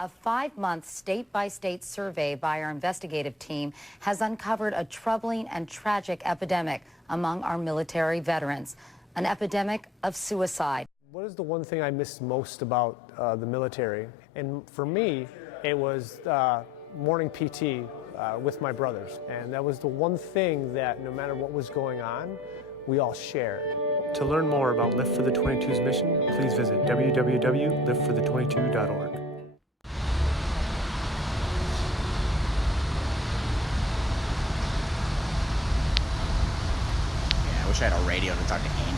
A 5-month state-by-state survey by our investigative team has uncovered a troubling and tragic epidemic among our military veterans, an epidemic of suicide. What is the one thing I miss most about the military? And for me, it was morning PT with my brothers. And that was the one thing that no matter what was going on, we all shared. To learn more about Lift for the 22's mission, please visit www.liftforthe22.org. I wish I had a radio to talk to Andy.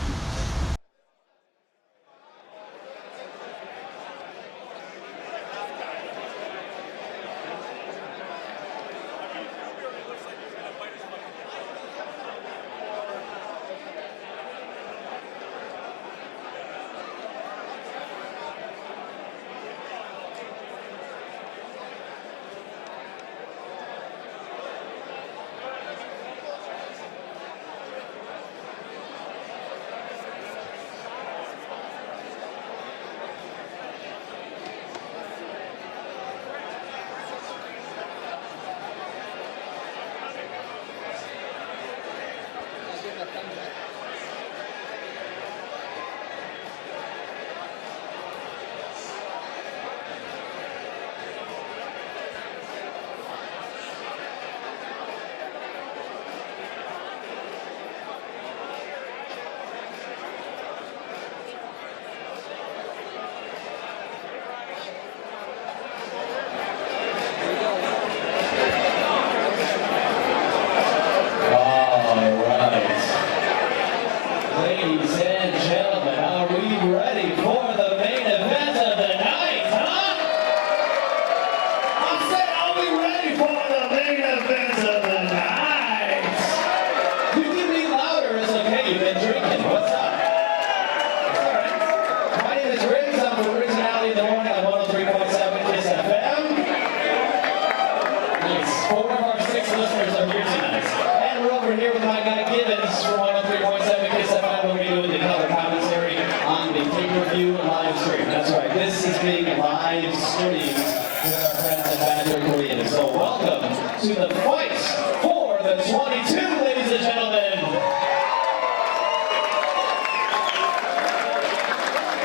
To the fight for the 22, ladies and gentlemen.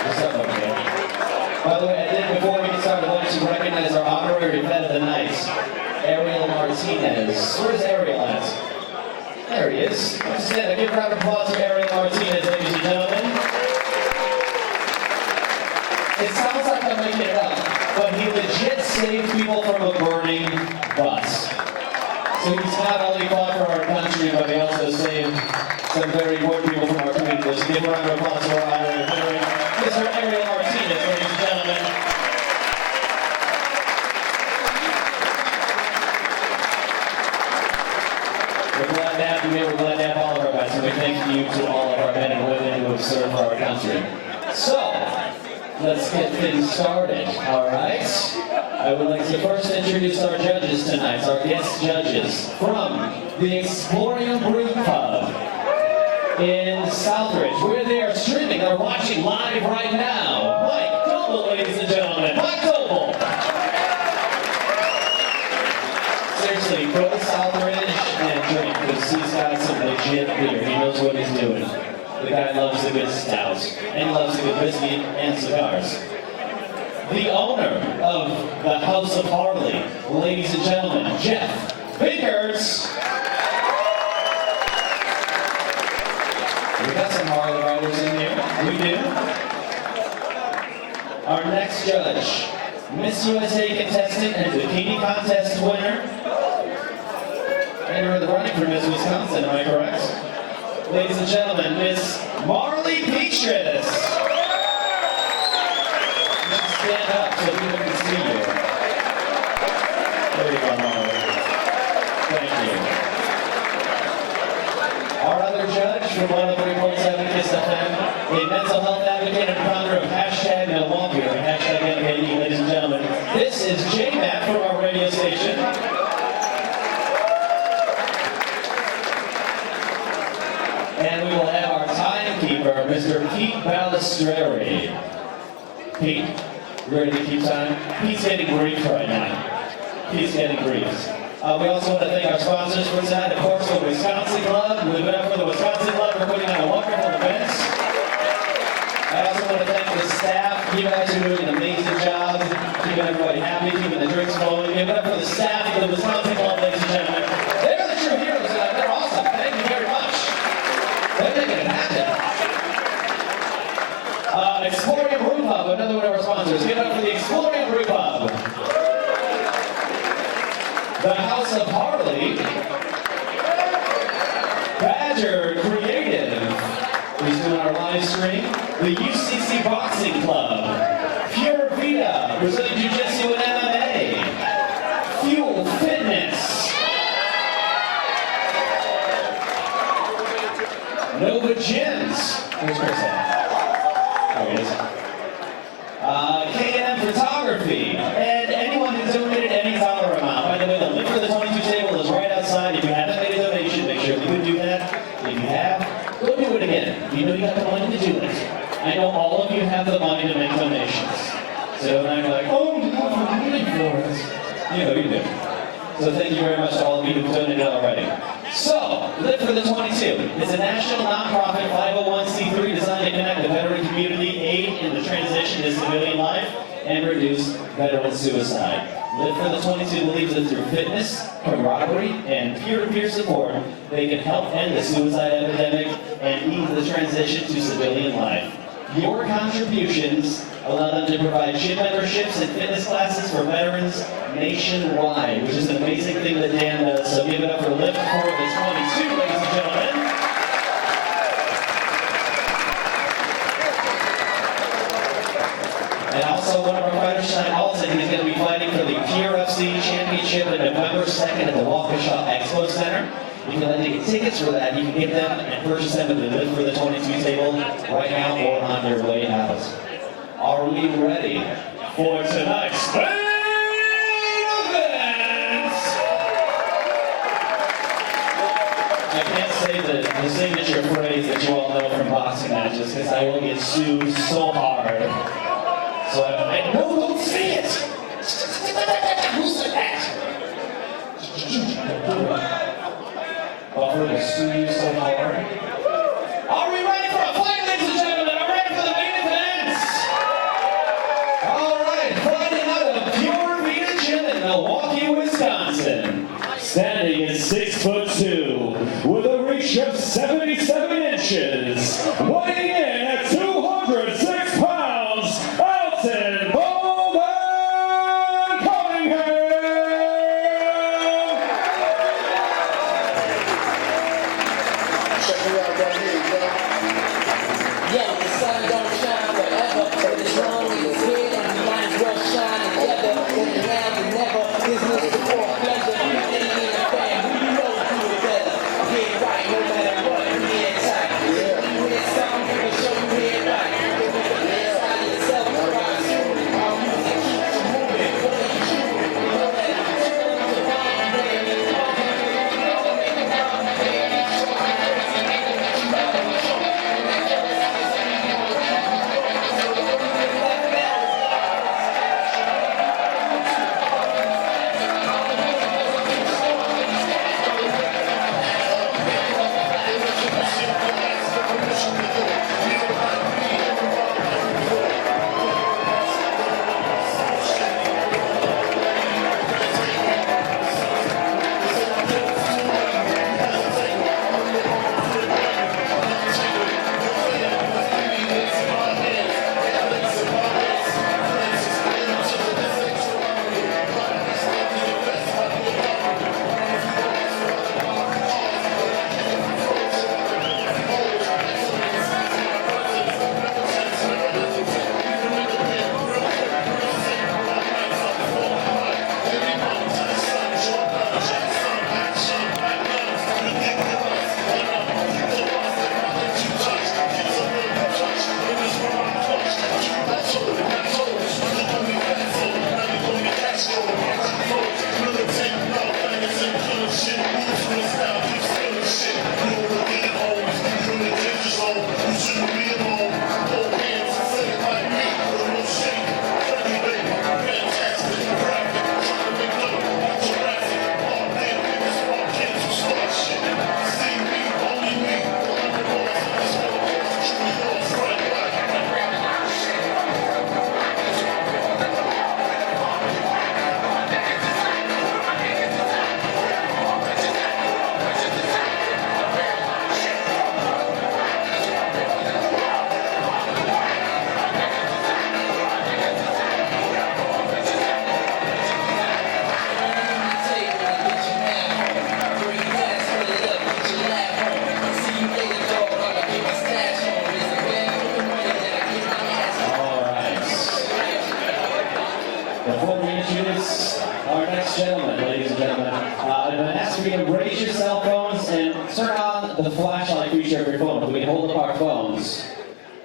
What's up, okay? By the way, I did before we get started, I want to recognize our honorary vet of the night, Ariel Martinez. Where's Ariel at? There he is. Let's stand. A give a round of applause for Ariel Martinez, ladies and gentlemen. It sounds like I'm making it up, but he legit saved people from a burning bus. So he's not only fought for our country, but he also saved some very important people from our community. Let's give a round of applause for our honorary veteran, Mr. Ariel Martinez, ladies and gentlemen. We're glad to have you here. We're glad to have all of our vets, and we thank you to all of our men and women who have served for our country. So, let's get things started, all right? I would like to first introduce our judges tonight, our guest judges from the Exploring Brew Pub in Southridge, where they are streaming, they're watching live right now. Mike Doble, ladies and gentlemen. Mike Doble! Seriously, go to Southridge and drink, because he's got some legit beer. He knows what he's doing. The guy loves a good stout, and he loves a good whiskey and cigars. The owner of the House of Harley, ladies and gentlemen, Jeff Bickers. We got some Harley riders in here. We do. Our next judge, Miss USA contestant and bikini contest winner. And you're in the running for Miss Wisconsin, am I correct? Ladies and gentlemen, Miss Marley Peaches. Stand up so people can see you. There you go, Marley. Thank you. Our other judge from 103.7 Kiss FM, a mental health advocate and founder of Hashtag Milwaukee, or Hashtag MKE, ladies and gentlemen. This is J-Matt from our radio station. And we will have our timekeeper, Mr. Pete Balistreri. Pete. Ready to keep time? Pete's getting grief right now. Pete's getting grief. We also want to thank our sponsors for tonight, of course, the Wisconsin Club. We've been up for the Wisconsin Club for putting on a wonderful event. I also want to thank the staff. You guys are doing an amazing job, keeping everybody happy, keeping the drinks flowing. Give it up for the staff of the Wisconsin Club, ladies and gentlemen. They're the true heroes tonight. They're awesome. Thank you very much. They're making it happen. Exploring Brew Pub, another one of our sponsors. Give it up for the Exploring Brew Pub. The House of Harley. Badger Creative, who's doing our live stream. The UCC Boxing Club. Pure Vita, Brazilian Jiu-Jitsu and MMA. Fuel Fitness. Nova Gyms. Where's Chris at? There he is. K&M Photography. And anyone who donated any dollar amount. By the way, the link for the 22 table is right outside. If you haven't made a donation, make sure you can do that. If you have, go do it again. You know you got the money to do it. I know all of you have the money to make donations. So I'm like, oh, you have the money for us. You know you do. So thank you very much to all of you who've donated already. So, Live for the 22. It's a national nonprofit 501c3 designed to connect the veteran community, aid in the transition to civilian life, and reduce veteran suicide. Live for the 22 believes that through fitness, camaraderie, and peer-to-peer support, they can help end the suicide epidemic and ease the transition to civilian life. Your contributions allow them to provide gym memberships and fitness classes for veterans nationwide, which is an amazing thing that Dan does. So give it up for Live for the 22, ladies and gentlemen. And also one of our fighters tonight, Alton, he's going to be fighting for the PRFC Championship on November 2nd at the Waukesha Expo Center. You can get tickets for that. You can get them and purchase them at the Live for the 22 table right now or on your way out. Are we ready for tonight's main event? I can't say the signature phrase that you all know from boxing matches because I will get sued so hard. So I no, don't say it. Who said that? Buffer will sue you so hard. Are we ready for a fight, ladies and gentlemen? Are we ready for the main event? All right, fighting out of Pure Vita Gym in Milwaukee, Wisconsin. Standing at 6'2", with a reach of 77 inches, weighing in at 206 pounds, Alton Bowman!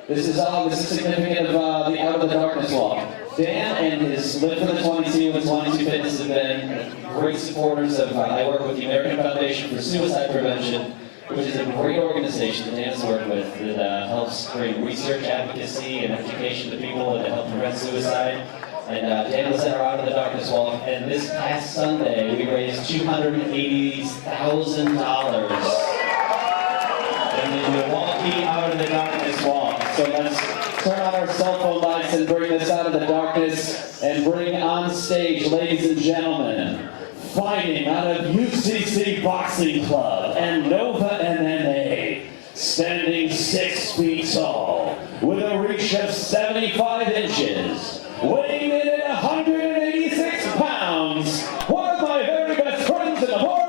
This is significant of the Out of the Darkness walk. Dan and his Live for the 22 and 22 Fitness have been great supporters of, I work with the American Foundation for Suicide Prevention, which is a great organization that Dan's worked with that helps bring research, advocacy, and education to people and to help prevent suicide. And Dan was at our Out of the Darkness walk, and this past Sunday we raised $280,000 in the Milwaukee Out of the Darkness walk. So let's turn on our cell phone lights and bring this out of the darkness and bring on stage, ladies and gentlemen, fighting out of UCC Boxing Club and Nova MMA, standing 6 feet tall, with a reach of 75 inches, weighing in at 186 pounds, one of my very best friends in the world,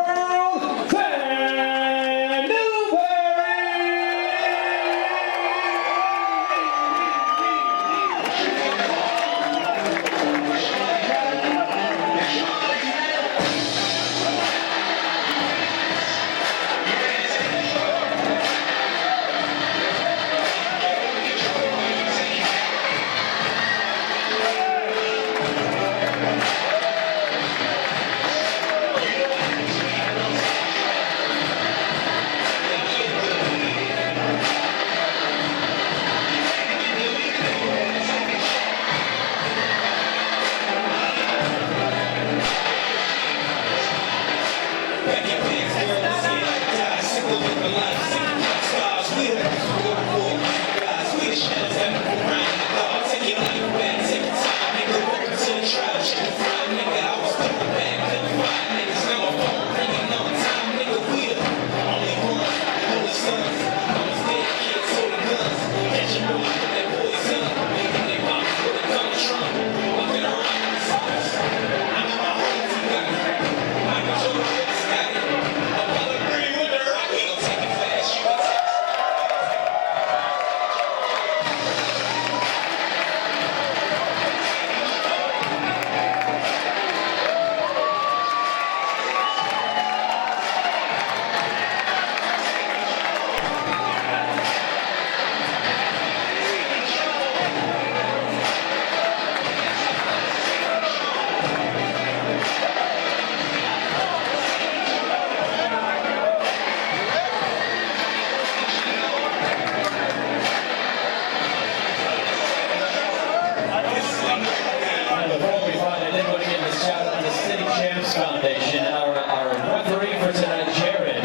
Foundation. Our referee for tonight, Jared,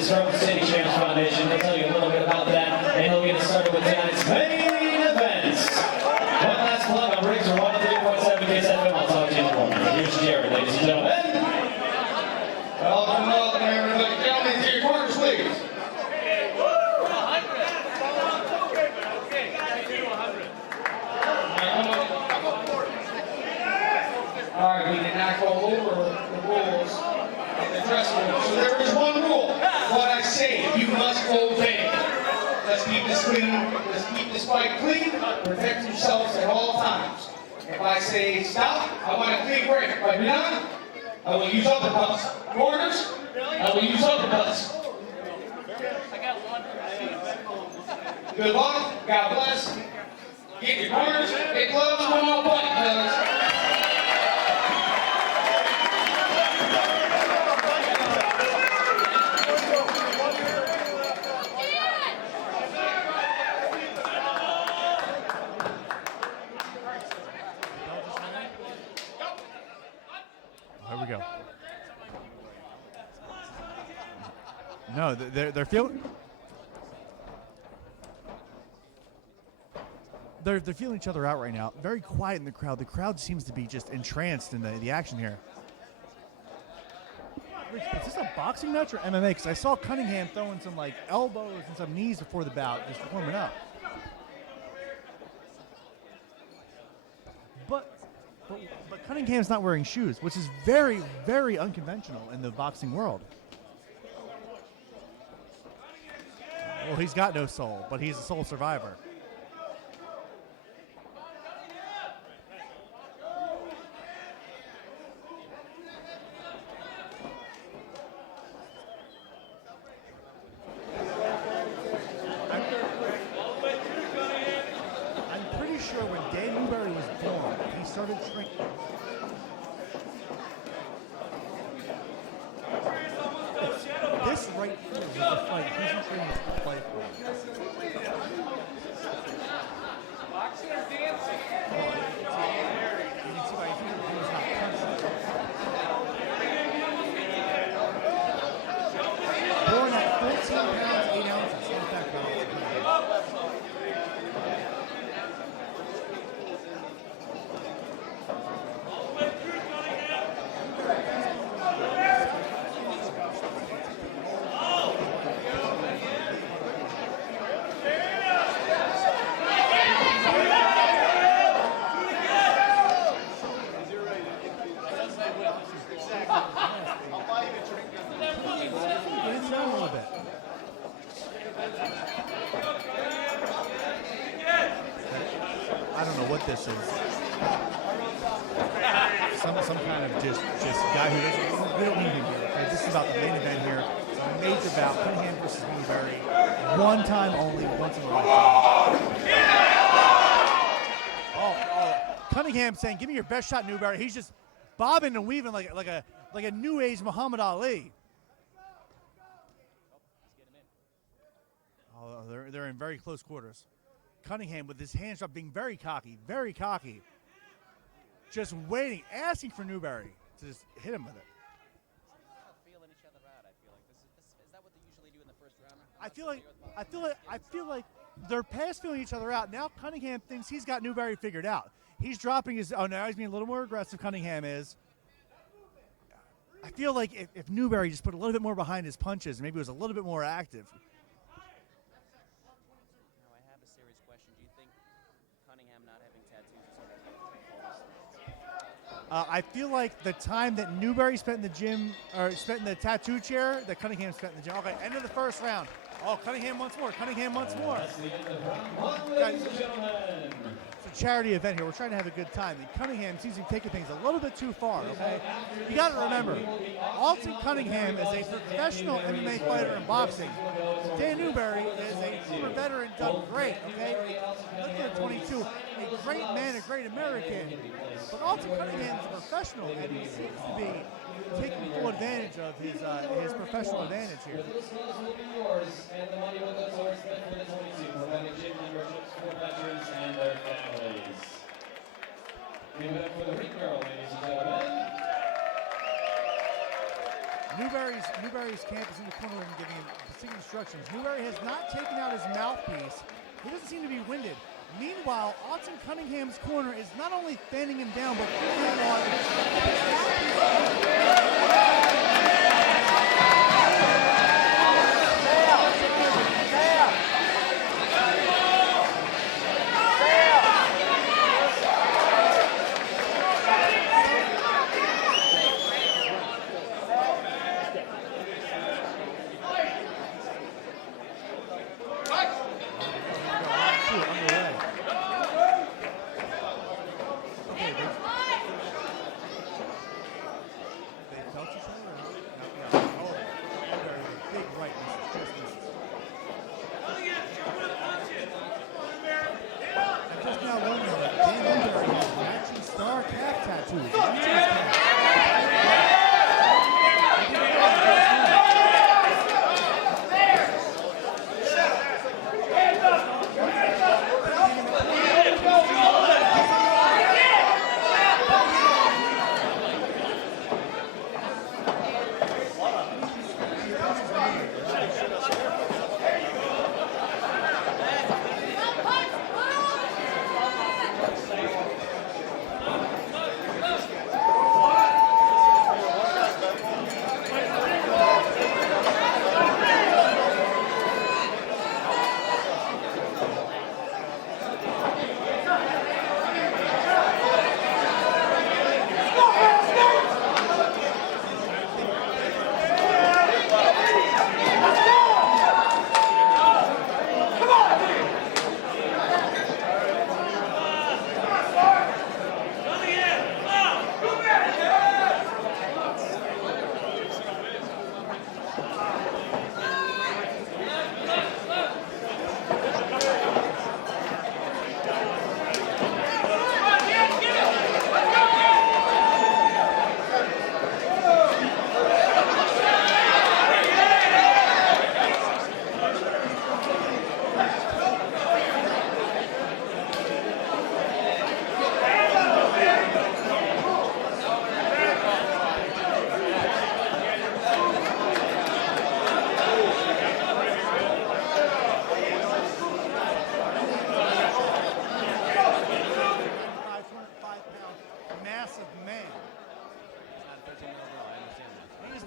is from the City Champs Foundation. He'll tell you a little bit about that, and he'll get us started with tonight's main events. One last plug on Briggs or 103.7 KSFM. I'll talk to you in a moment. Here's Jared, ladies and gentlemen. Welcome, everybody. Gentlemen, to your corners, please. All right, we did not go over the rules of the dress room. So there is one rule. What I say, you must obey. Let's keep this clean. Let's keep this fight clean. Protect yourselves at all times. If I say stop, I want a clean break. If I do not, I will use uppercuts. Corners, I will use uppercuts. Good luck. God bless. Get your corners. Get gloves. Come on, fight, fellas. There we go. No, they're feeling. They're feeling each other out right now. Very quiet in the crowd. The crowd seems to be just entranced in the action here. Rich, is this a boxing match or MMA? Because I saw Cunningham throwing some like elbows and some knees before the bout, just warming up. But Cunningham's not wearing shoes, which is very, very unconventional in the boxing world. Well, he's got no soul, but he's a soul survivor. started shrinking. This right here was the fight he's been training to play for. Boxing or dancing? Well, you can see by his finger, he was not punching. Born at 14 pounds, 8 ounces. Fun fact about Alton. I don't know what this is. Some kind of just guy who doesn't. We don't need him here. Okay? This is about the main event here. It's a major bout. Cunningham versus Newberry. One time only, once in a lifetime. Oh, Cunningham saying, "Give me your best shot, Newberry." He's just bobbing and weaving like a new age Muhammad Ali. Oh, they're in very close quarters. Cunningham with his hands up, being very cocky, just waiting, asking for Newberry to just hit him with it. Feeling each other out. I feel like is that what they usually do in the first round? I feel like they're past feeling each other out. Now Cunningham thinks he's got Newberry figured out. He's dropping his. Oh, now he's being a little more aggressive. Cunningham is. I feel like if Newberry just put a little bit more behind his punches, maybe was a little bit more active. I feel like the time that Newberry spent in the gym, or spent in the tattoo chair, that Cunningham spent in the gym. Okay, end of the first round. Oh, Cunningham once more. That's the end of round one, ladies and gentlemen. It's a charity event here. We're trying to have a good time. And Cunningham seems to be taking things a little bit too far, okay? You got to remember, Alton Cunningham is a professional MMA fighter in boxing. Dan Newberry is a former veteran, done great, okay? Look at 22, a great man, a great American. But Alton Cunningham is a professional, and he seems to be taking full advantage of his professional advantage here. This goes will be yours, and the money will go towards the 22, providing gym memberships for veterans and their families. Give it up for the ring girl, ladies and gentlemen. Newberry's camp is in the corner and giving him distinct instructions. Newberry has not taken out his mouthpiece. He doesn't seem to be winded. Meanwhile, Alton Cunningham's corner is not only fanning him down, but putting him on.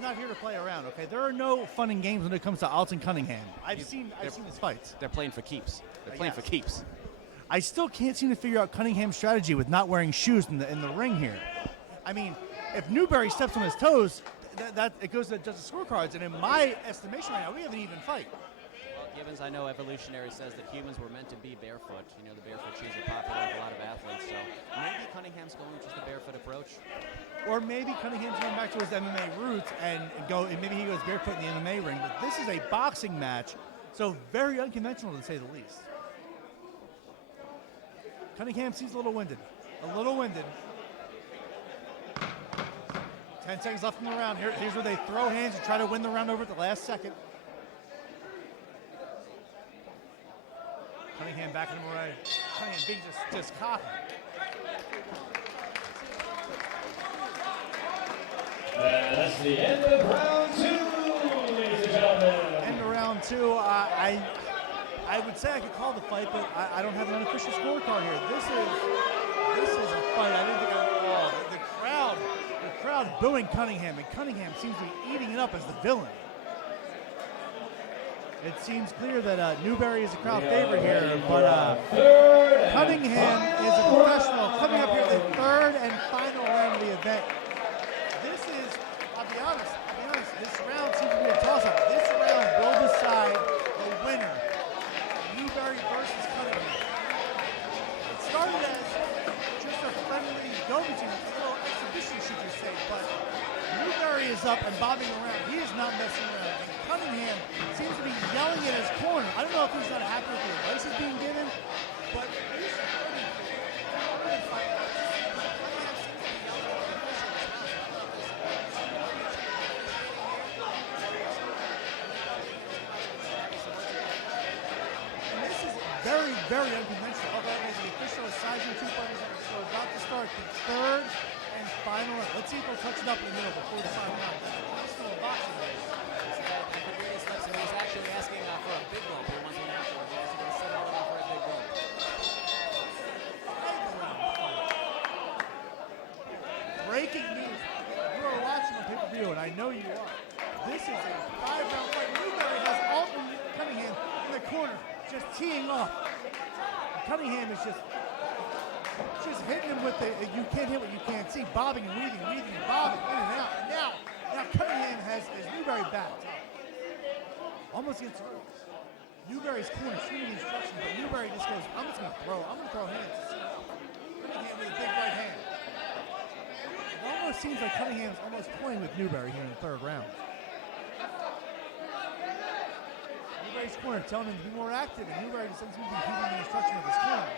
not here to play around, okay? There are no fun and games when it comes to Alton Cunningham. I've seen his fights. They're playing for keeps. They're playing for keeps. I still can't seem to figure out Cunningham's strategy with not wearing shoes in the ring here. I mean, if Newberry steps on his toes, that it goes to just the scorecards, and in my estimation right now, we have an even fight. Well, Gibbons, I know evolutionary says that humans were meant to be barefoot. You know, the barefoot shoes are popular with a lot of athletes, so maybe Cunningham's going with just a barefoot approach. Or maybe Cunningham's going back to his MMA roots and maybe he goes barefoot in the MMA ring. But this is a boxing match, so very unconventional to say the least. Cunningham seems a little winded. 10 seconds left in the round. Here's where they throw hands and try to win the round over at the last second. Cunningham backing him away. Cunningham being just cocky. That's the end of round 2, ladies and gentlemen. End of round 2. I would say I could call the fight, but I don't have an unofficial scorecard here. This is a fight. I didn't think the crowd booing Cunningham, and Cunningham seems to be eating it up as the villain. It seems clear that Newberry is a crowd favorite here, but Cunningham is a professional coming up here the third and final round of the event. I'll be honest, this round seems to be a toss-up. This round will decide the winner. Newberry versus Cunningham. It started as just a friendly go-between, a little exhibition, should you say, but Newberry is up and bobbing around. He is not messing around. And Cunningham seems to be yelling at his corner. I don't know if he's not happy with the advice he's being given, but he's fighting for a fight. Very, very unconventional. Okay, as the official is sizing two fighters up, so we're about to start the third and final round. Let's see if they'll touch it up in the middle before the final round. That's still a boxing race. He's actually asking for a big rope. He wants one afterwards. He's going to set it up for a big rope. Breaking news. You are watching on pay-per-view, and I know you are. This is a 5-round fight. Newberry has Alton Cunningham in the corner, just teeing off. Cunningham is just hitting him with the you can't hit what you can't see, bobbing and weaving, bobbing in and out. And now Cunningham has Newberry backed up. Almost gets through. Newberry's corner shooting instructions, but Newberry just goes, I'm just going to throw hands. Cunningham with a big right hand. It almost seems like Cunningham's almost playing with Newberry here in the third round. Newberry's corner telling him to be more active, and Newberry just doesn't seem to be heeding the instruction of his corner.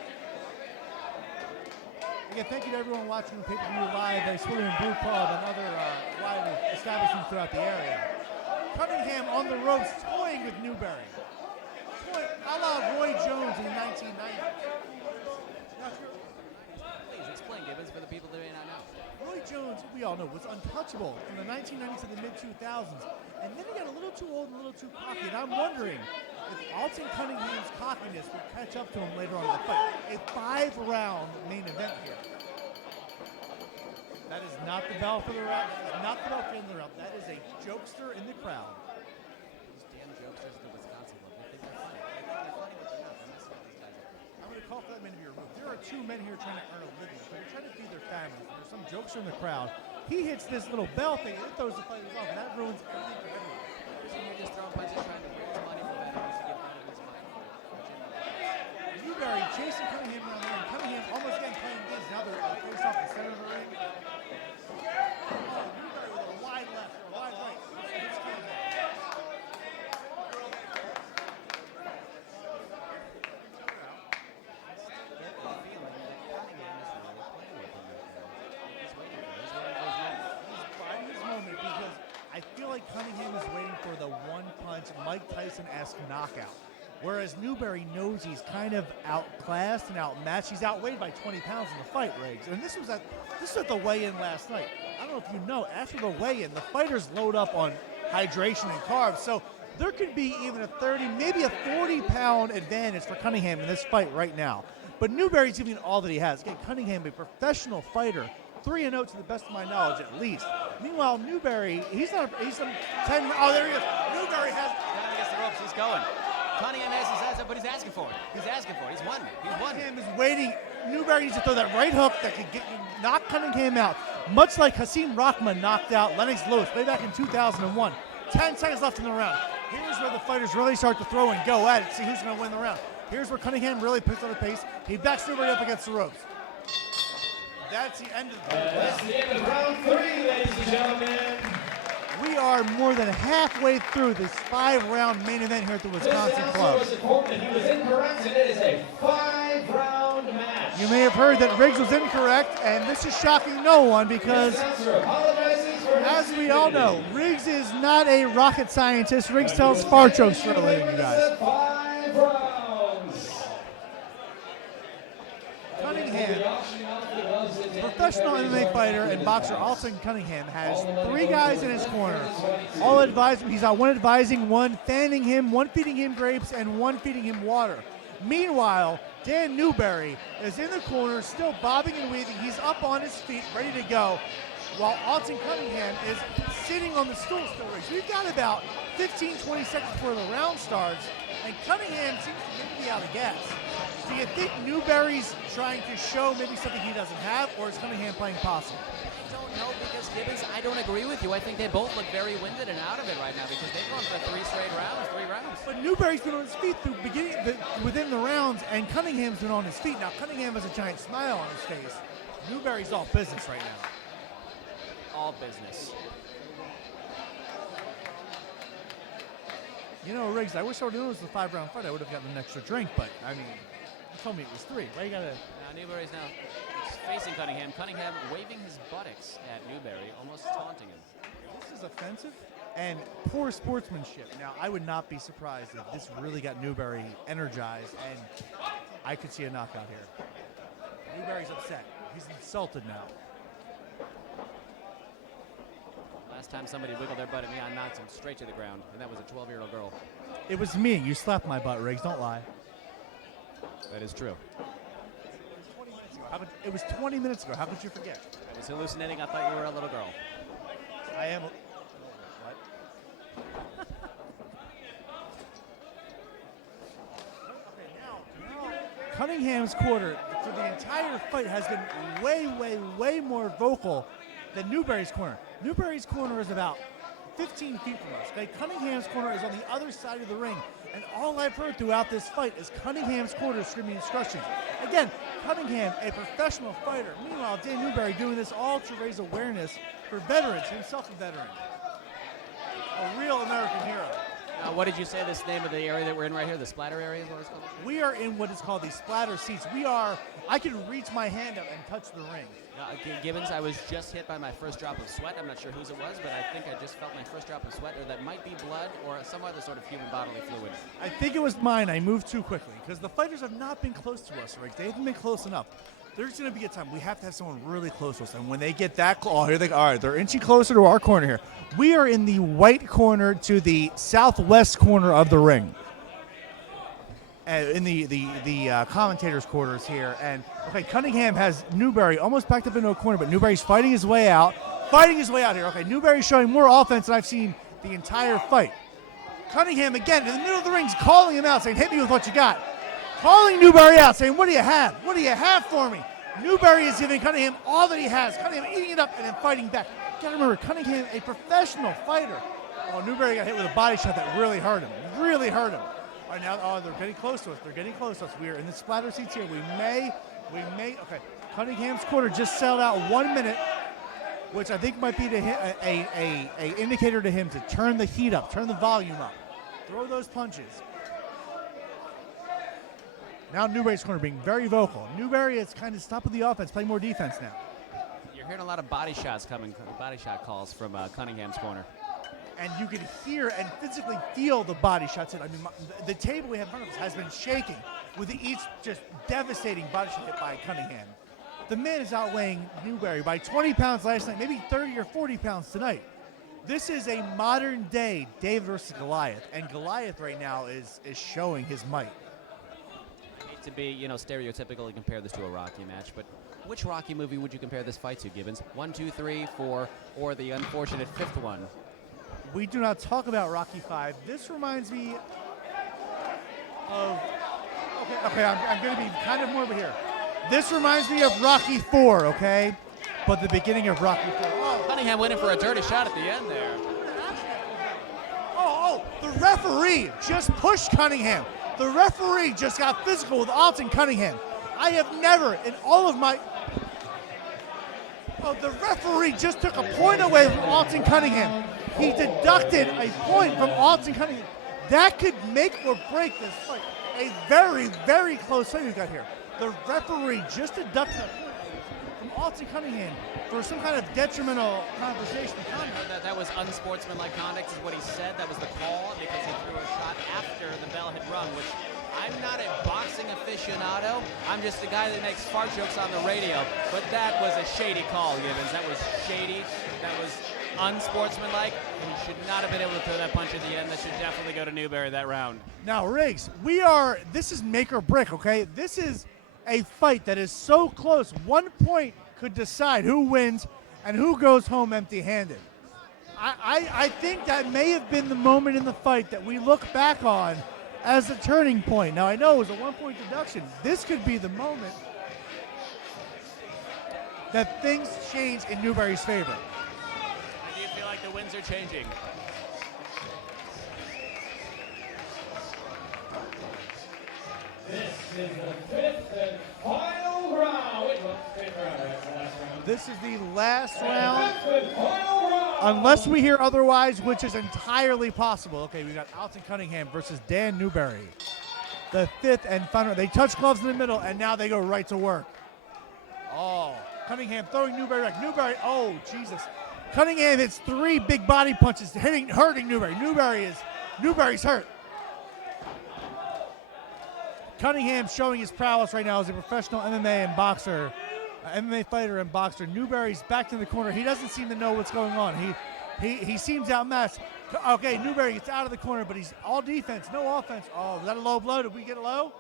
Again, thank you to everyone watching the pay-per-view live at Swilliam Brew Club and other live establishments throughout the area. Cunningham on the ropes, toying with Newberry. A la Roy Jones in the 1990s. Please explain, Gibbons, for the people that may not know. Roy Jones, we all know, was untouchable from the 1990s to the mid-2000s. And then he got a little too old and a little too cocky. And I'm wondering if Alton Cunningham's cockiness will catch up to him later on in the fight. A 5-round main event here. That is not the bell for the round. That is not the bell for the end of the round. That is a jokester in the crowd. These damn jokesters at the Wisconsin level. They think they're funny. They think they're funny, but they're not. They're messing with these guys up. I'm going to call for that man to be removed. There are 2 men here trying to earn a living. So they're trying to feed their families. There's some jokester in the crowd. He hits this little bell thing, and it throws the fighters off, and that ruins everything for everyone. You're just throwing punches, trying to raise money for veterans to get veterans money for gym. Newberry chasing Cunningham around the ring. Cunningham almost getting playing games. Now they're face off the center of the ring. Newberry with a wide left or a wide right. Hits Cunningham. I feel like Cunningham is waiting for the one-punch Mike Tyson-esque knockout, whereas Newberry knows he's kind of outclassed and outmatched. He's outweighed by 20 pounds in the fight, Riggs. And this was at the weigh-in last night. I don't know if you know, after the weigh-in, the fighters load up on hydration and carbs, so there could be even a 30, maybe a 40-pound advantage for Cunningham in this fight right now. But Newberry's giving all that he has. Again, Cunningham, a professional fighter, 3-0 to the best of my knowledge, at least. Meanwhile, Newberry, he's a 10. Oh, there he is. Newberry has. Down against the ropes. He's going. Cunningham has his hands up, but he's asking for it. He's asking for it. He's won. He's won. Cunningham is waiting. Newberry needs to throw that right hook that could knock Cunningham out, much like Hasim Rahman knocked out Lennox Lewis way back in 2001. 10 seconds left in the round. Here's where the fighters really start to throw and go at it, see who's going to win the round. Here's where Cunningham really picks up the pace. He backs Newberry up against the ropes. That's the end of the round. That's the end of round 3, ladies and gentlemen. We are more than halfway through this 5-round main event here at the Wisconsin Club. Was informed that he was incorrect, and it is a 5-round match. You may have heard that Riggs was incorrect, and this is shocking no one because, as we all know, Riggs is not a rocket scientist. Riggs tells fart jokes for a living, you guys. 5 rounds. Cunningham, professional MMA fighter and boxer Alton Cunningham, has 3 guys in his corner. All advise him. He's got 1 advising, 1 fanning him, 1 feeding him grapes, and 1 feeding him water. Meanwhile, Dan Newberry is in the corner, still bobbing and weaving. He's up on his feet, ready to go, while Alton Cunningham is sitting on the stool still. We've got about 15, 20 seconds before the round starts, and Cunningham seems to be out of gas. Do you think Newberry's trying to show maybe something he doesn't have, or is Cunningham playing possum? I don't know, because Gibbons, I don't agree with you. I think they both look very winded and out of it right now because they've gone for 3 straight rounds, 3 rounds. But Newberry's been on his feet within the rounds, and Cunningham's been on his feet. Now, Cunningham has a giant smile on his face. Newberry's all business right now. All business. You know, Riggs, I wish I would have known it was a 5-round fight. I would have gotten an extra drink, but, I mean, you told me it was 3. Why you gotta... Now Newberry's now facing Cunningham. Cunningham waving his buttocks at Newberry, almost taunting him. This is offensive and poor sportsmanship. Now, I would not be surprised if this really got Newberry energized, and I could see a knockout here. Newberry's upset. He's insulted now. Last time somebody wiggled their butt at me, I knocked him straight to the ground, and that was a 12-year-old girl. It was me. You slapped my butt, Riggs. Don't lie. That is true. It was 20 minutes ago. How could you forget? I was hallucinating. I thought you were a little girl. I am. What? Now, Cunningham's quarter for the entire fight has been way more vocal than Newberry's corner. Newberry's corner is about 15 feet from us. Okay? Cunningham's corner is on the other side of the ring. And all I've heard throughout this fight is Cunningham's corner screaming instructions. Again, Cunningham, a professional fighter. Meanwhile, Dan Newberry doing this all to raise awareness for veterans, himself a veteran. A real American hero. Now, what did you say this name of the area that we're in right here? The splatter area is what it's called? We are in what is called the splatter seats. I can reach my hand up and touch the ring. Gibbons, I was just hit by my first drop of sweat. I'm not sure whose it was, but I think I just felt my first drop of sweat, or that might be blood or some other sort of human bodily fluid. I think it was mine. I moved too quickly because the fighters have not been close to us, Rick. They haven't been close enough. There's going to be a time we have to have someone really close to us, and when they get that close, all right, they're inching closer to our corner here. We are in the white corner to the southwest corner of the ring. In the commentators' quarters here, and okay, Cunningham has Newberry almost backed up into a corner, but Newberry's fighting his way out here. Okay, Newberry's showing more offense than I've seen the entire fight. Cunningham again in the middle of the ring, calling him out, saying, "Hit me with what you got." Calling Newberry out, saying, "What do you have? What do you have for me?" Newberry is giving Cunningham all that he has. Cunningham eating it up and then fighting back. You gotta remember, Cunningham, a professional fighter. Oh, Newberry got hit with a body shot that really hurt him. All right, now, they're getting close to us. We are in the splatter seats here. We may, okay. Cunningham's quarter just settled out 1 minute, which I think might be to him, a indicator to him to turn the heat up, turn the volume up, throw those punches. Now Newberry's corner being very vocal. Newberry is kind of stopping the offense, playing more defense now. You're hearing a lot of body shots coming, body shot calls from Cunningham's corner. And you can hear and physically feel the body shots. I mean, the table we have in front of us has been shaking with each just devastating body shot hit by Cunningham. The man is outweighing Newberry by 20 pounds last night, maybe 30 or 40 pounds tonight. This is a modern day David versus Goliath, and Goliath right now is showing his might. I hate to be, stereotypical and compare this to a Rocky match, but Which Rocky movie would you compare this fight to, Gibbons? 1, 2, 3, 4, or the unfortunate 5th one? We do not talk about Rocky V. This reminds me of. Okay, I'm going to be kind of morbid here. This reminds me of Rocky IV, okay? But the beginning of Rocky IV. Oh, Cunningham went in for a dirty shot at the end there. The referee just pushed Cunningham. The referee just got physical with Alton Cunningham. I have never, in all of my... Oh, the referee just took a point away from Alton Cunningham. He deducted a point from Alton Cunningham. That could make or break this fight. A very, very close fight we got here. The referee just deducted a point from Alton Cunningham for some kind of detrimental conversation. That was unsportsmanlike conduct is what he said. That was the call because he threw a shot after the bell had rung, which I'm not a boxing aficionado. I'm just a guy that makes fart jokes on the radio. But that was a shady call, Gibbons. That was shady. That was unsportsmanlike. And he should not have been able to throw that punch at the end. That should definitely go to Newberry that round. Now, Riggs, this is make or break, okay? This is a fight that is so close. 1 point could decide who wins and who goes home empty-handed. I think that may have been the moment in the fight that we look back on as a turning point. Now, I know it was a 1 point deduction. This could be the moment that things change in Newberry's favor. Do you feel like the winds are changing? This is the 5th and final round. Wait, what? 5th round, right? That's the last round. This is the last round. 5th and final round. Unless we hear otherwise, which is entirely possible. Okay, we got Alton Cunningham versus Dan Newberry. The 5th and final. They touch gloves in the middle, and now they go right to work. Oh, Cunningham throwing Newberry back. Newberry, oh, Jesus. Cunningham hits 3 big body punches, hurting Newberry. Newberry's hurt. Cunningham showing his prowess right now as a professional MMA fighter and boxer. Newberry's back to the corner. He doesn't seem to know what's going on. He seems outmatched. Okay, Newberry gets out of the corner, but he's all defense, no offense. Oh, was that a low blow? Did we get a low?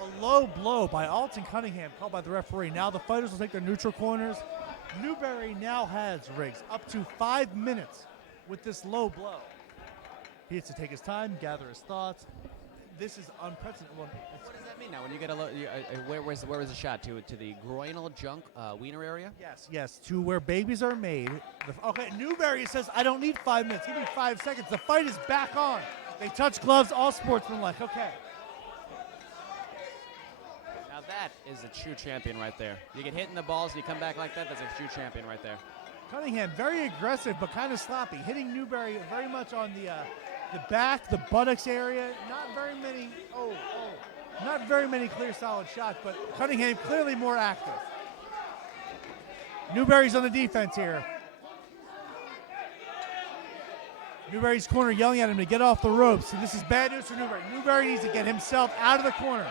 A low blow by Alton Cunningham called by the referee. Now the fighters will take their neutral corners. Newberry now has, Riggs, up to 5 minutes with this low blow. He has to take his time, gather his thoughts. This is unprecedented. What does that mean now? When you get a low, where was the shot? To the groinal junk wiener area? Yes, to where babies are made. Okay, Newberry says, I don't need 5 minutes. Give me 5 seconds. The fight is back on. They touch gloves, all sportsmanlike. Okay. Now that is a true champion right there. You get hit in the balls and you come back like that, that's a true champion right there. Cunningham, very aggressive, but kind of sloppy. Hitting Newberry very much on the back, the buttocks area. Not very many clear, solid shots, but Cunningham clearly more active. Newberry's on the defense here. Newberry's corner yelling at him to get off the ropes. And this is bad news for Newberry. Newberry needs to get himself out of the corner.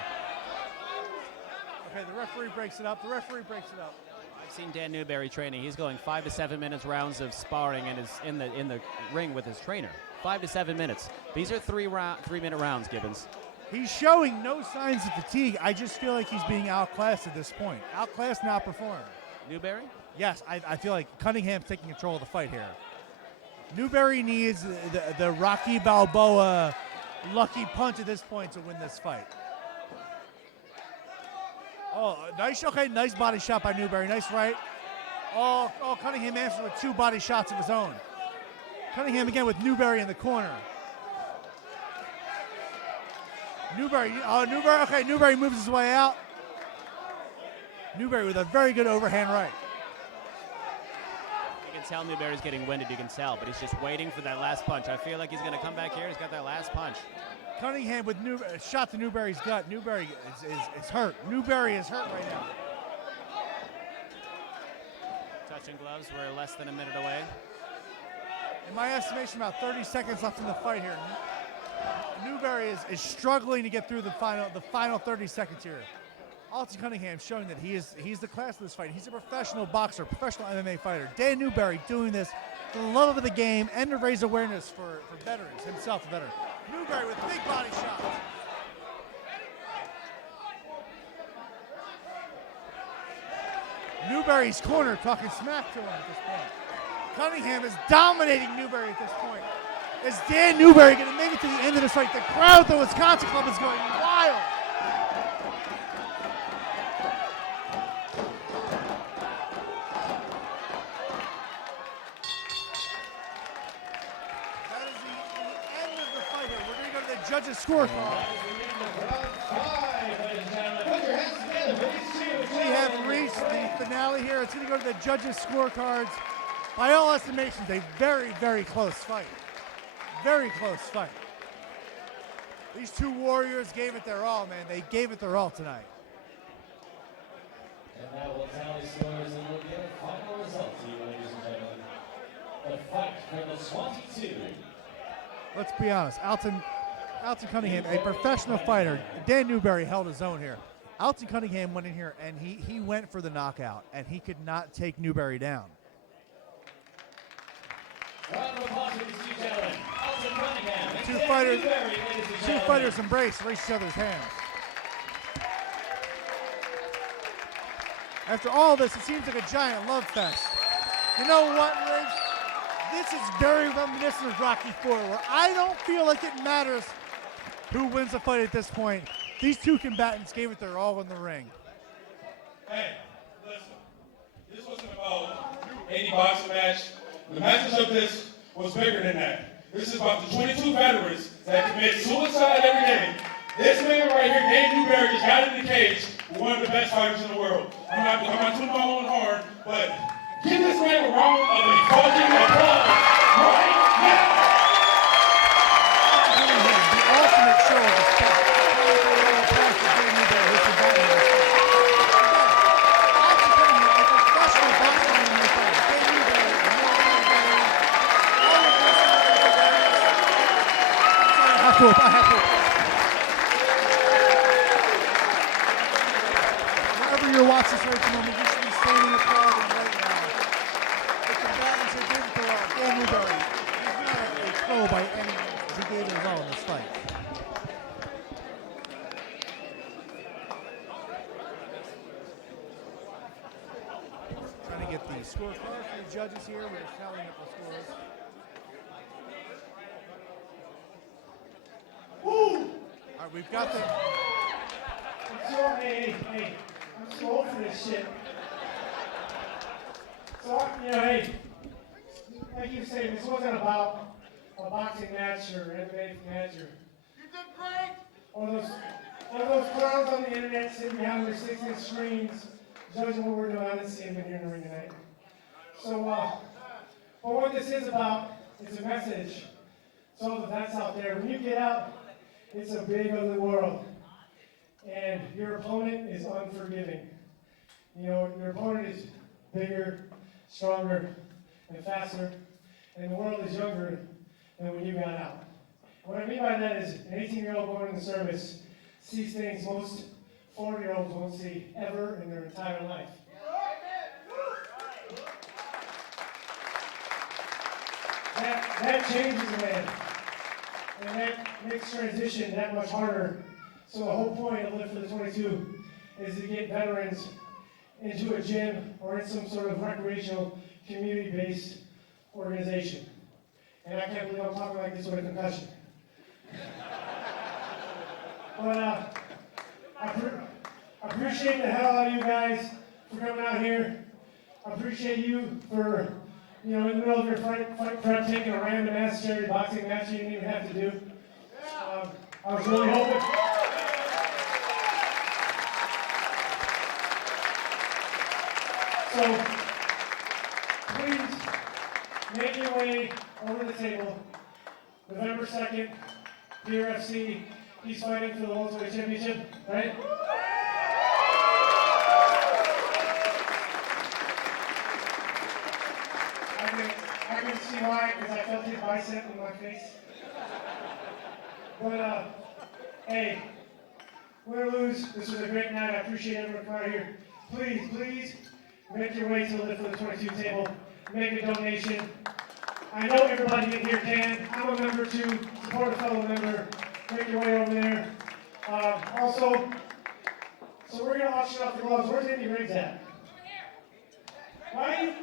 Okay, the referee breaks it up. I've seen Dan Newberry training. He's going 5 to 7 minutes rounds of sparring and is in the ring with his trainer. 5 to 7 minutes. These are 3-minute rounds, Gibbons. He's showing no signs of fatigue. I just feel like he's being outclassed at this point. Outclassed and outperformed. Newberry? Yes, I feel like Cunningham's taking control of the fight here. Newberry needs the Rocky Balboa lucky punch at this point to win this fight. Oh, nice body shot by Newberry. Nice right. Oh, Cunningham answered with 2 body shots of his own. Cunningham again with Newberry in the corner. Newberry moves his way out. Newberry with a very good overhand right. You can tell Newberry's getting winded, you can tell, but he's just waiting for that last punch. I feel like he's going to come back here. He's got that last punch. Cunningham with shot to Newberry's gut. Newberry is hurt. Newberry is hurt right now. Touching gloves. We're less than a minute away. In my estimation, about 30 seconds left in the fight here. Newberry is struggling to get through the final 30 seconds here. Alton Cunningham showing that he's the class of this fight. He's a professional boxer, professional MMA fighter. Dan Newberry doing this for the love of the game and to raise awareness for veterans, himself a veteran. Newberry with big body shots. Newberry's corner talking smack to him at this point. Cunningham is dominating Newberry at this point. Is Dan Newberry going to make it to the end of this fight? The crowd at the Wisconsin Club is going wild. That is the end of the fight here. We're going to go to the judges' scorecard. We have reached the finale here. It's going to go to the judges' scorecards. By all estimations, a very, very close fight. Very close fight. These two warriors gave it their all, man. They gave it their all tonight. And now we'll tally scores and we'll get a final result to you, ladies and gentlemen. The fight for the Swansea 2. Let's be honest. Alton Cunningham, a professional fighter. Dan Newberry held his own here. Alton Cunningham went in here and he went for the knockout, and he could not take Newberry down. Round of applause for these two gentlemen. Alton Cunningham and Two Dan fighters, Newberry, ladies and two gentlemen. fighters embrace, race each other's hands. After all this, it seems like a giant love fest. You know what, Liz? This is very reminiscent of Rocky IV, where I don't feel like it matters who wins the fight at this point. These two combatants gave it their all in the ring. Hey, listen. This wasn't about any boxing match. The message of this was bigger than that. This is about the 22 veterans that commit suicide every day. This man right here, Dan Newberry, just got in the cage with one of the best fighters in the world. I'm not tooting my own horn, but give this man a round of fucking applause right now. The ultimate show of respect. Dan Newberry, who's combating this fight. Alton Cunningham, a professional boxing fighter. Dan Newberry, a military veteran. All of this. I have to. Wherever you're watching this right at the moment, you should be standing applauding right now. The combatants are doing for Dan Newberry. He's not a pro by any means. He gave it his all in this fight. Trying to get the scorecard for the judges here. We're tallying up the scores. All right, we've got the. Hey, I'm too old for this shit. So, hey, like you say, this wasn't about a boxing match or an MMA match or. You did great! Or those clowns on the internet sitting behind their 6-inch screens judging what we're doing. I didn't see them in here in the ring tonight. So, but what this is about is a message to all the vets out there. When you get out, it's a big, ugly world. And your opponent is unforgiving. You know, your opponent is bigger, stronger, and faster, and the world is younger than when you got out. What I mean by that is an 18-year-old going in the service sees things most 40-year-olds won't see ever in their entire life. That changes a man, and that makes transition that much harder. So the whole point of Live for the 22 is to get veterans into a gym or in some sort of recreational, community-based organization. And I can't believe I'm talking like this with a concussion. But I appreciate the hell out of you guys for coming out here. I appreciate you for, in the middle of your fight prep, taking a random ass charity boxing match you didn't even have to do. I was really hoping. So, please make your way over the table. November 2nd, PRFC, he's fighting for the welterweight championship, right? I can see why, because I felt his bicep in my face. But, hey, win or lose, this was a great night. I appreciate everyone coming out here. Please, make your way to the Live for the 22 table. Make a donation. I know everybody in here can. I'm a member too. Support a fellow member. Make your way over there. Also, so we're going to auction off the gloves. Where's Andy Riggs at? Right?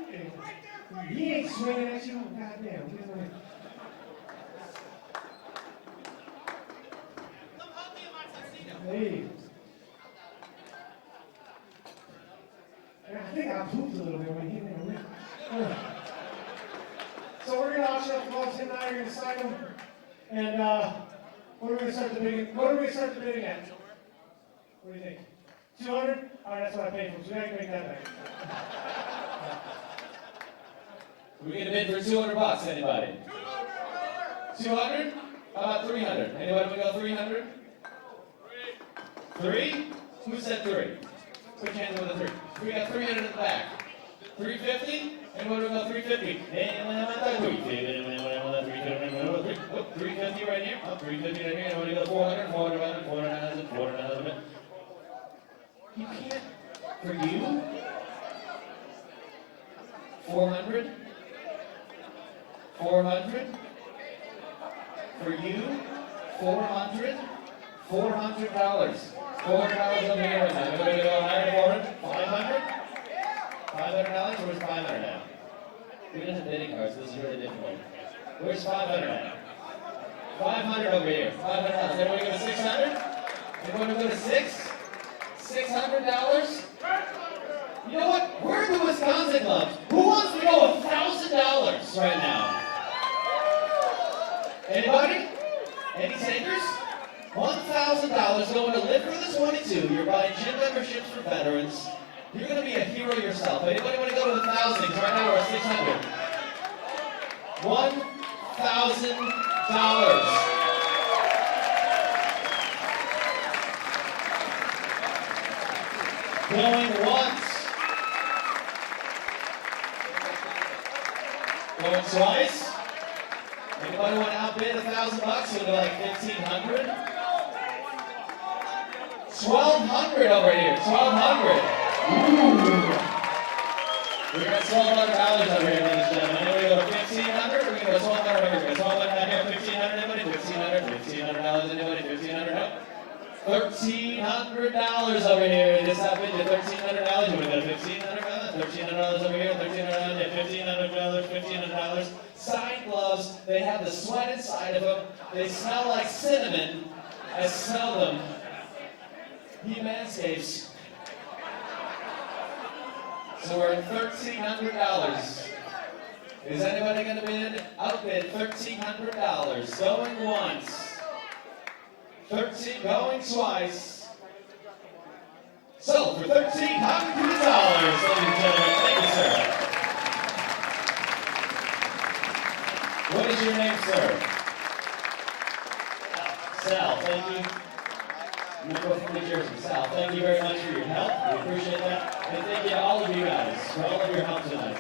He ain't swinging at you. Goddamn. Hey. I think I pooped a little bit when he hit me. So we're going to auction up the balls. Him and I are going to sign them. And what are we going to start the bidding? What are we going to start the bidding at? What do you think? 200? All right, that's what I paid for. So we got to make that back. We're going to bid for $200, anybody? 200? How about 300? Anybody want to go 300? 3? Who said 3? Put your hands on the 3. We got 300 in the back. 350? Anyone want to go 350? 350 right here. Oh, 350 right here. Anyone want to go 400? 400, 400, 400. You can't. For you? 400? 400? For you? 400? $400. $400 over here right now. Everybody go higher for it? 500? $500? Where's 500 now? We don't have bidding cards, this is really difficult. Where's 500 now? 500 over here. $500. Everybody go to 600? Everybody go to 6? $600? You know what? We're the Wisconsin clubs. Who wants to go $1,000 right now? Anybody? Any takers? $1,000 going to live for the 22. You're buying gym memberships for veterans. You're going to be a hero yourself. Anybody want to go to 1,000? Right now we're at 600. $1,000. Going once. Going twice. Anybody want to outbid $1,000? We'll go like 1,500. 1,200 over here. 1,200. Ooh. We're at $1,200 over here, ladies and gentlemen. Anybody go to 1,500? We're going to go 1,200 over here. 1,200 out here. 1,500. Anybody? 1,500. $1,500. Anybody? 1,500. No. $1,300 over here. This happened to $1,300. You want to go to $1,500? $1,300 over here. $1,300. $1,500. $1,500. Side gloves. They have the sweat inside of them. They smell like cinnamon. I smell them. He manscapes. So we're at $1,300. Is anybody going to bid? Outbid $1,300. Going once. 13 going twice. Sold for $1,300, ladies and gentlemen. Thank you, sir. What is your name, sir? Sal, thank you. Member from New Jersey. Sal, thank you very much for your help. We appreciate that. And thank you to all of you guys for all of your help tonight.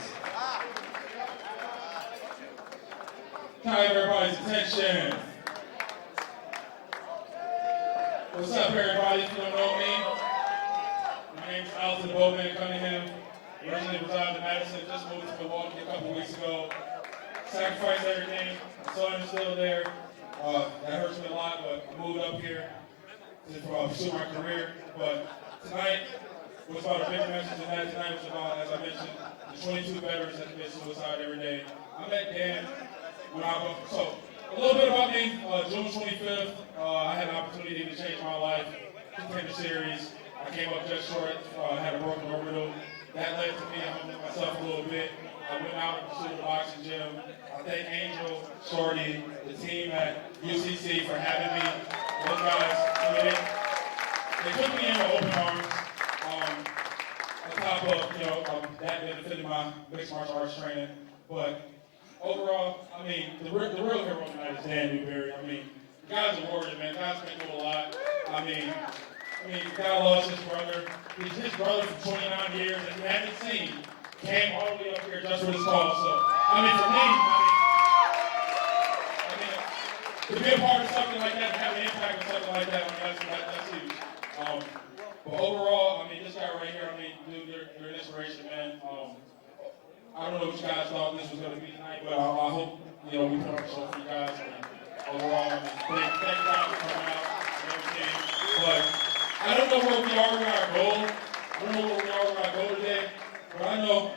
Can I have everybody's attention? What's up, everybody? If you don't know me, my name's Alton, Cunningham. Originally resided in Madison, just moved to Milwaukee a couple weeks ago. Sacrificed everything. My son is still there. That hurts me a lot, but I moved up here to pursue my career. But tonight was about a big message, and that tonight was about, as I mentioned, the 22 veterans that commit suicide every day. I met Dan when I was, so a little bit about me. June 25th, I had an opportunity to change my life. Contender series. I came up just short. Had a broken orbital. That led to me humbling myself a little bit. I went out and pursued a boxing gym. I thank Angel, Shorty, the team at UCC for having me. Those guys, they took me in with open arms. On top of, that benefited my mixed martial arts training. But overall, the real hero tonight is Dan Newberry. The guy's a warrior, man. Guy's been through a lot. The guy lost his brother. His brother for 29 years that he hadn't seen came all the way up here just for this cause. So, for me, to be a part of something like that, to have an impact on something like that, that's huge. But overall, this guy right here, dude, you're an inspiration, man. I don't know what you guys thought this was going to be tonight, but I hope, we put on a show for you guys. And overall, thank you guys for coming out and everything. But I don't know where we are with our goal. I don't know where we are with our goal today. But I know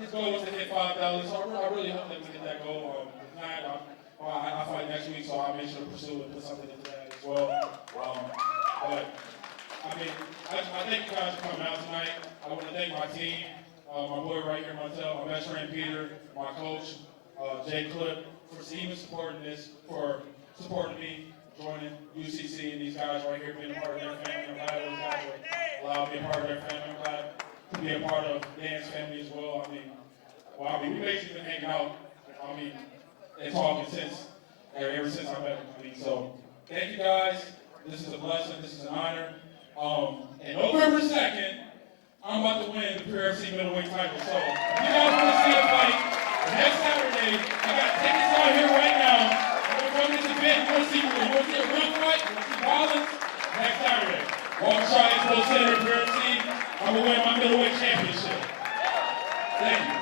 his goal was to hit 5,000, so I really hope that we get that goal. If not, I fight next week, so I'll make sure to pursue it, put something into that as well. But I mean, I thank you guys for coming out tonight. I want to thank my team, my boy right here, Montel, my best friend Peter, my coach, Jay Clip, for even supporting this, for supporting me, joining UCC and these guys right here, being a part of their family. I'm glad those guys allowed me to be a part of their family. I'm glad to be a part of Dan's family as well. I mean, we basically been hanging out, and talking ever since I met him. So thank you guys. This is a blessing. This is an honor. And November 2nd, I'm about to win the PRFC middleweight title. So if you guys want to see a fight next Saturday, I got tickets out here right now. I'm going to come to this event. You want to see a real fight? You want to see violence? Next Saturday. Walker Shot Expo Center, PRFC. I'm going to win my middleweight championship. Thank you.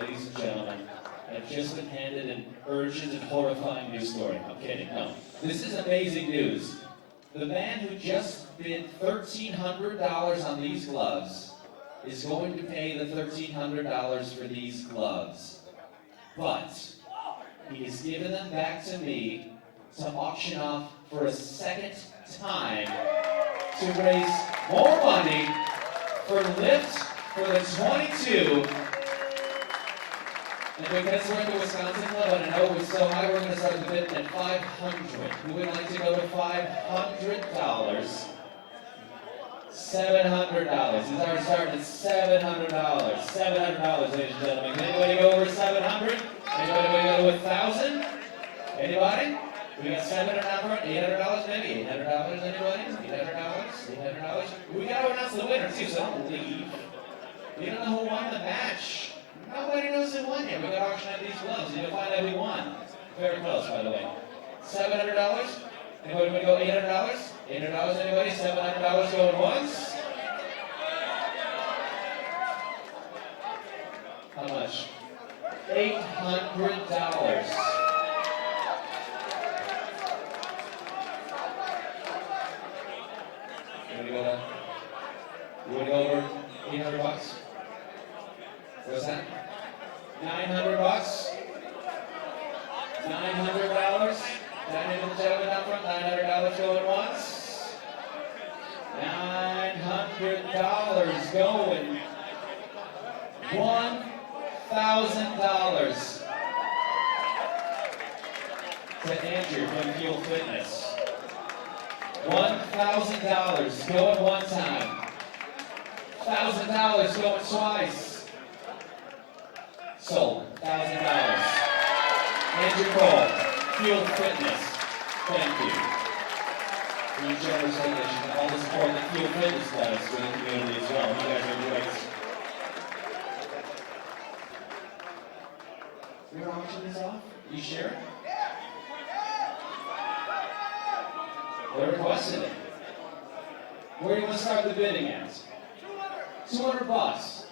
Ladies and gentlemen, I've just been handed an urgent and horrifying news story. I'm kidding, no. This is amazing news. The man who just bid $1,300 on these gloves is going to pay the $1,300 for these gloves. But he has given them back to me to auction off for a second time to raise more money for Lift for the 22. And because we're in the Wisconsin Club, and I know it's so high, we're going to start the bid at $500. Who would like to go to $500? $700. He's already starting at $700. $700, ladies and gentlemen. Can anybody go over 700? Anybody go to 1,000? Anybody? We got 700 out front, $800 maybe? $800, anybody? $800? $800? We got to announce the winner too, so don't leave. We don't know who won the match. Nobody knows who won yet. We got to auction out these gloves. You'll find out who won. Very close, by the way. $700? Anybody want to go $800? $800, anybody? $700 going once? How much? $800. You want to go over $800? What's that? $900? $900? Diamond gentlemen out front, $900 going once. $900 going. $1,000 to Andrew from Fuel Fitness. $1,000 going one time. $1,000 going twice. Sold. $1,000. Andrew Cole, Fuel Fitness. Thank you for your generous donation and all the support that Fuel Fitness does for the community as well. You guys are great. We're gonna auction this off? You sure? They requested it. Where do you want to start the bidding at? $200.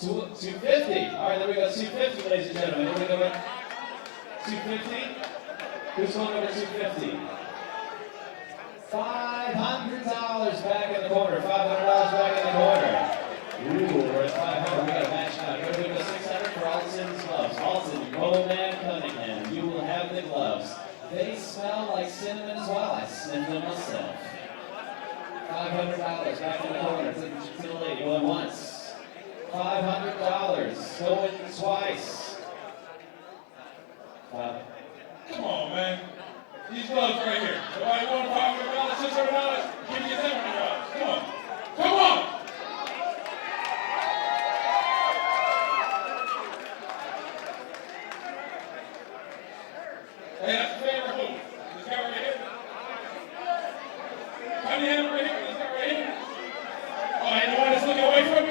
250. All right, there we go. 250, ladies and gentlemen. Here we go. 250. Who's going over 250? $500 back in the corner. $500 back in the corner. Ooh, we're at 500. We got a match now. Go to 600 for Alton's gloves. Alton, Roman Cunningham. You will have the gloves. They smell like cinnamon as well. I sniffed them myself. $500 back in the corner. To the lady. Going once. $500 going twice. Come on, man. These gloves right here. Nobody want $500, $600? Give me $700. Come on. Come on! Hey, that's the favorite who? This guy right here? Cunningham right here? This guy right here? Oh, and the one that's looking away from me?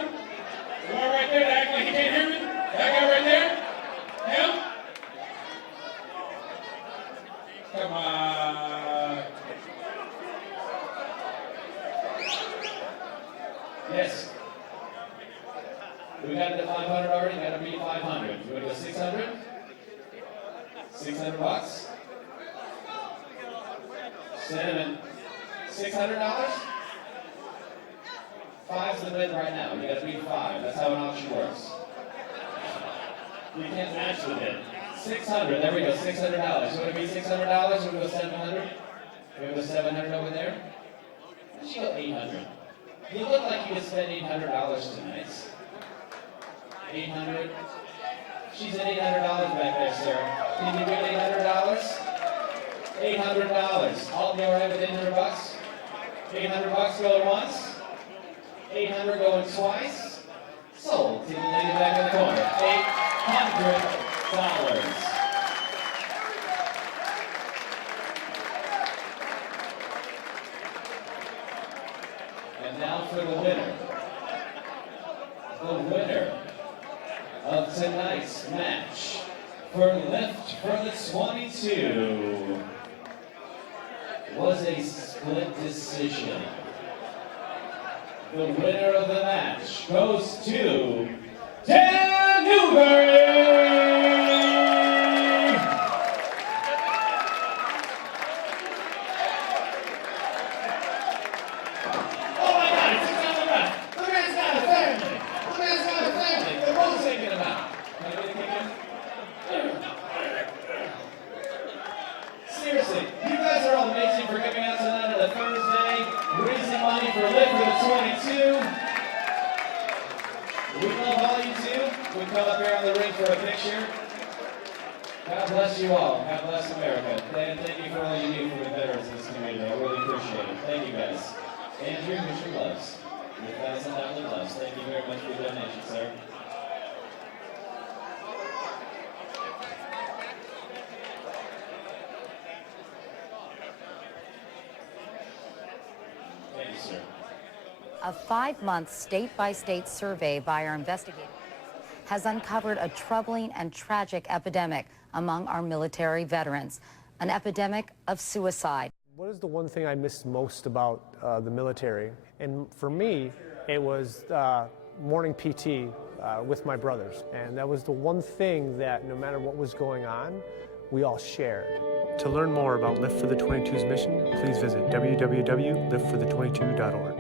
The one right there that acts like he can't hear me? That guy right there? Him? Come on. Yes. We got it at 500 already. Got to beat 500. You want to go 600? $600? Cinnamon. $600? 5's the bid right now. You gotta beat 5. That's how an auction works. You can't match the bid. 600. There we go. $600. You want to be $600? Or we go 700? We go 700 over there. Let's go 800. You look like you could spend $800 tonight. 800. She's at $800 back there, sir. Can you do $800? $800. Alton, you all right with $800? $800 going once. 800 going twice. Sold to the lady back in the corner. $800. And now for the winner. The winner of tonight's match for lift for the 22 was a split decision. The winner of the match goes to Newberry! Oh my God, it's just on the run. The man's got a family. The man's got a family. They're both taking him out. Can I get a kick in? Seriously, you guys are all amazing for coming out tonight on a Thursday, raising money for Live for the 22. We love all you do. We come up here on the ring for a picture. God bless you all. God bless America. And thank you for all you do for the veterans in this community. I really appreciate it. Thank you guys. And here's your gloves. Your $1,000 gloves. Thank you very much for your donation, sir. Thank you, sir. A 5-month state-by-state survey by our investigators has uncovered a troubling and tragic epidemic among our military veterans, an epidemic of suicide. What is the one thing I miss most about the military? And for me, it was morning PT with my brothers. And that was the one thing that no matter what was going on, we all shared. To learn more about Lift for the 22's mission, please visit www.liftforthe22.org.